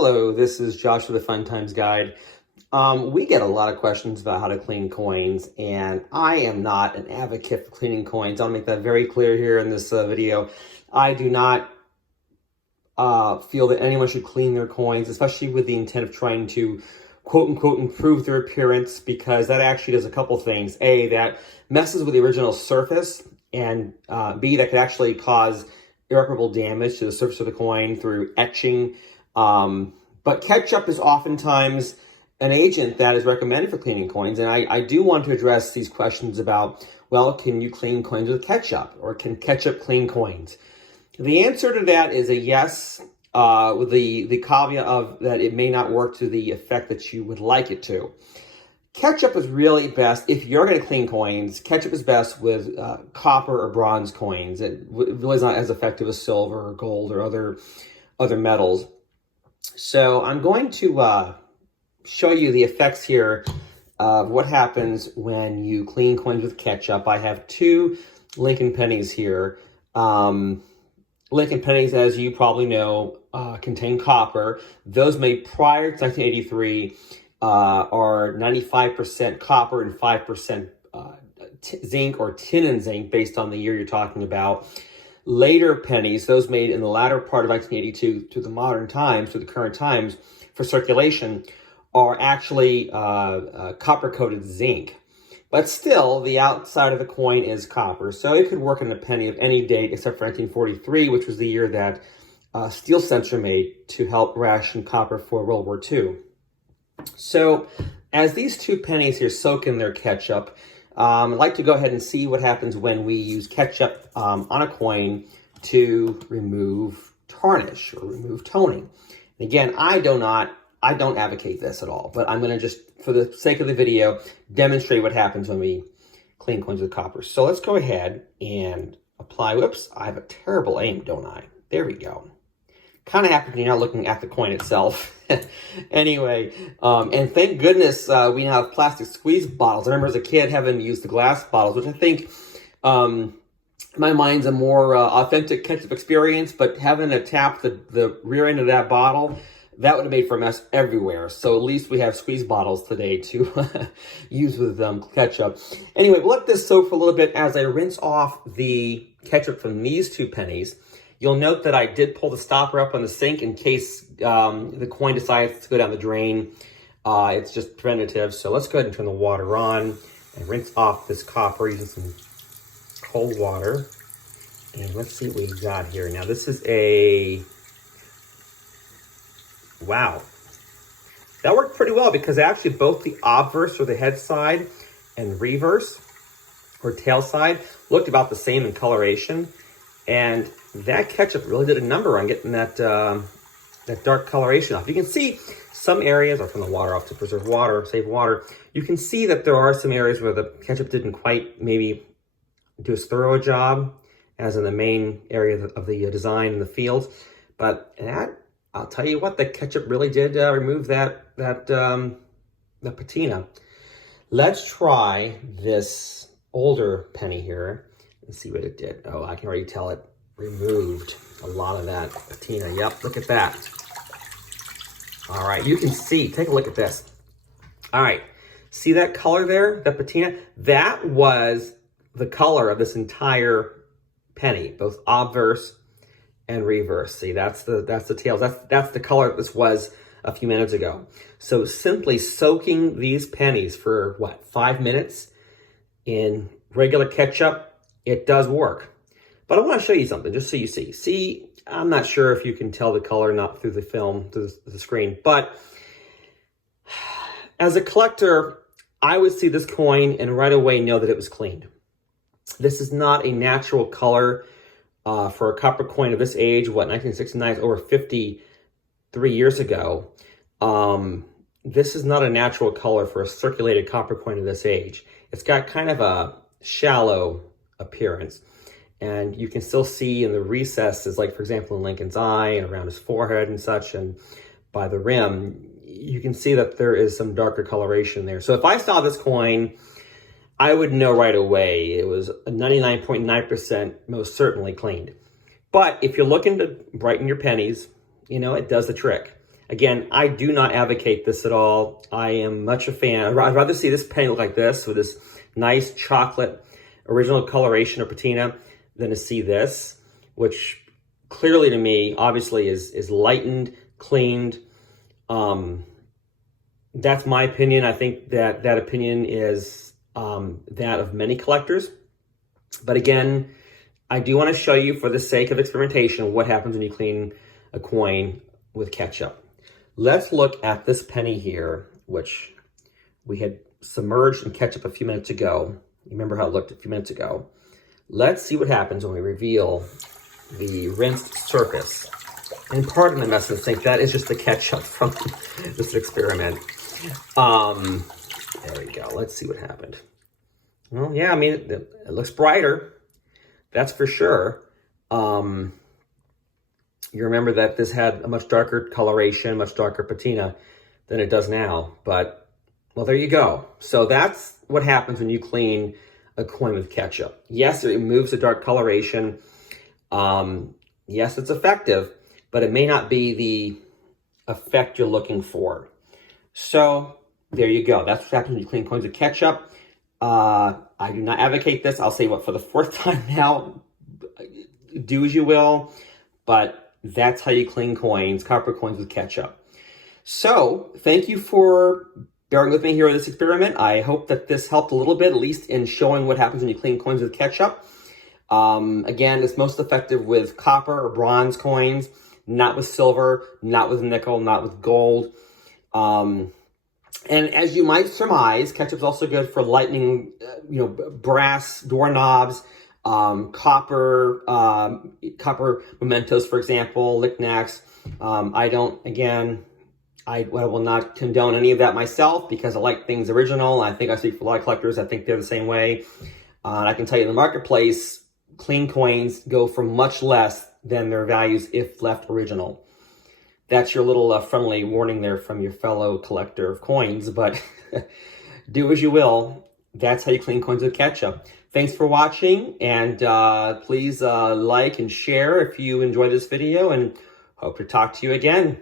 Hello, this is Josh with the Fun Times Guide. We get a lot of questions about how to clean coins, and I am not an advocate for cleaning coins. I'll make that very clear here in this video. I do not feel that anyone should clean their coins, especially with the intent of trying to quote-unquote improve their appearance, because that actually does a couple things. A, that messes with the original surface, and B, that could actually cause irreparable damage to the surface of the coin through etching. But ketchup is oftentimes an agent that is recommended for cleaning coins. And I do want to address these questions about, well, can you clean coins with ketchup, or can ketchup clean coins? The answer to that is a yes, with the caveat of that it may not work to the effect that you would like it to. Ketchup is really best, if you're going to clean coins, ketchup is best with copper or bronze coins. It really is not as effective as silver or gold or other metals. So I'm going to show you the effects here of what happens when you clean coins with ketchup. I have two Lincoln Pennies here. Lincoln Pennies, as you probably know, contain copper. Those made prior to 1983 are 95% copper and 5% zinc or tin and zinc, based on the year you're talking about. Later pennies, those made in the latter part of 1982 to the modern times, to the current times, for circulation, are actually copper-coated zinc. But still, the outside of the coin is copper, so it could work in a penny of any date except for 1943, which was the year that steel cents were made to help ration copper for World War II. So, as these two pennies here soak in their ketchup, I'd like to go ahead and see what happens when we use ketchup on a coin to remove tarnish or remove toning. And again, I don't advocate this at all, but I'm going to just, for the sake of the video, demonstrate what happens when we clean coins with copper. So let's go ahead and apply. Whoops, I have a terrible aim, don't I? There we go. Kind of happens when you're not looking at the coin itself. Anyway, and thank goodness we now have plastic squeeze bottles. I remember as a kid having used the glass bottles, which I think in my mind's a more authentic ketchup experience, but having to tap the rear end of that bottle, that would have made for a mess everywhere. So at least we have squeeze bottles today to use with ketchup. Anyway, we'll let this soak for a little bit as I rinse off the ketchup from these two pennies. You'll note that I did pull the stopper up on the sink in case the coin decides to go down the drain. It's just preventative. So let's go ahead and turn the water on and rinse off this copper using some cold water. And let's see what we've got here. Now this is wow. That worked pretty well because actually both the obverse or the head side and reverse or tail side looked about the same in coloration. And that ketchup really did a number on getting that dark coloration off. You can see some areas, I'll turn the water off to preserve water, save water. You can see that there are some areas where the ketchup didn't quite maybe do as thorough a job as in the main area of the design in the field. But that, I'll tell you what, the ketchup really did remove that patina. Let's try this older penny here and see what it did. Oh, I can already tell it removed a lot of that patina. Yep, look at that. All right, you can see, take a look at this. All right, see that color there, that patina? That was the color of this entire penny, both obverse and reverse. See, that's the tails. That's the color this was a few minutes ago. So simply soaking these pennies for, what, 5 minutes in regular ketchup, it does work. But I want to show you something, just so you see. See, I'm not sure if you can tell the color not through the film, through the screen, but as a collector, I would see this coin and right away know that it was cleaned. This is not a natural color for a copper coin of this age. What, 1969 is over 53 years ago. This is not a natural color for a circulated copper coin of this age. It's got kind of a shallow appearance. And you can still see in the recesses, like for example in Lincoln's eye and around his forehead and such, and by the rim, you can see that there is some darker coloration there. So if I saw this coin, I would know right away it was 99.9% most certainly cleaned. But if you're looking to brighten your pennies, you know, it does the trick. Again, I do not advocate this at all. I am much a fan. I'd rather see this penny look like this with this nice chocolate original coloration or patina than to see this, which clearly to me, obviously is lightened, cleaned. That's my opinion. I think that that opinion is that of many collectors. But again, I do want to show you, for the sake of experimentation, what happens when you clean a coin with ketchup. Let's look at this penny here, which we had submerged in ketchup a few minutes ago. You remember how it looked a few minutes ago. Let's see what happens when we reveal the rinsed surface. And pardon the mess in the sink, that is just the ketchup from this experiment. There we go. Let's see what happened. Well, yeah, I mean, it looks brighter. That's for sure. You remember that this had a much darker coloration, much darker patina than it does now. But, well, there you go. So that's what happens when you clean a coin with ketchup. Yes, it removes the dark coloration. Yes, it's effective, but it may not be the effect you're looking for. So there you go. That's what happens when you clean coins with ketchup. I do not advocate this. I'll say what, for the fourth time now, do as you will, but that's how you clean coins, copper coins with ketchup. So thank you for bearing with me here with this experiment. I hope that this helped a little bit, at least in showing what happens when you clean coins with ketchup. Again, it's most effective with copper or bronze coins, not with silver, not with nickel, not with gold. And as you might surmise, ketchup is also good for lightening, brass doorknobs, copper mementos, for example, knickknacks. I will not condone any of that myself because I like things original. I think I speak for a lot of collectors. I think they're the same way. And I can tell you in the marketplace, clean coins go for much less than their values if left original. That's your little friendly warning there from your fellow collector of coins, but do as you will. That's how you clean coins with ketchup. Thanks for watching, and please like and share if you enjoyed this video, and hope to talk to you again.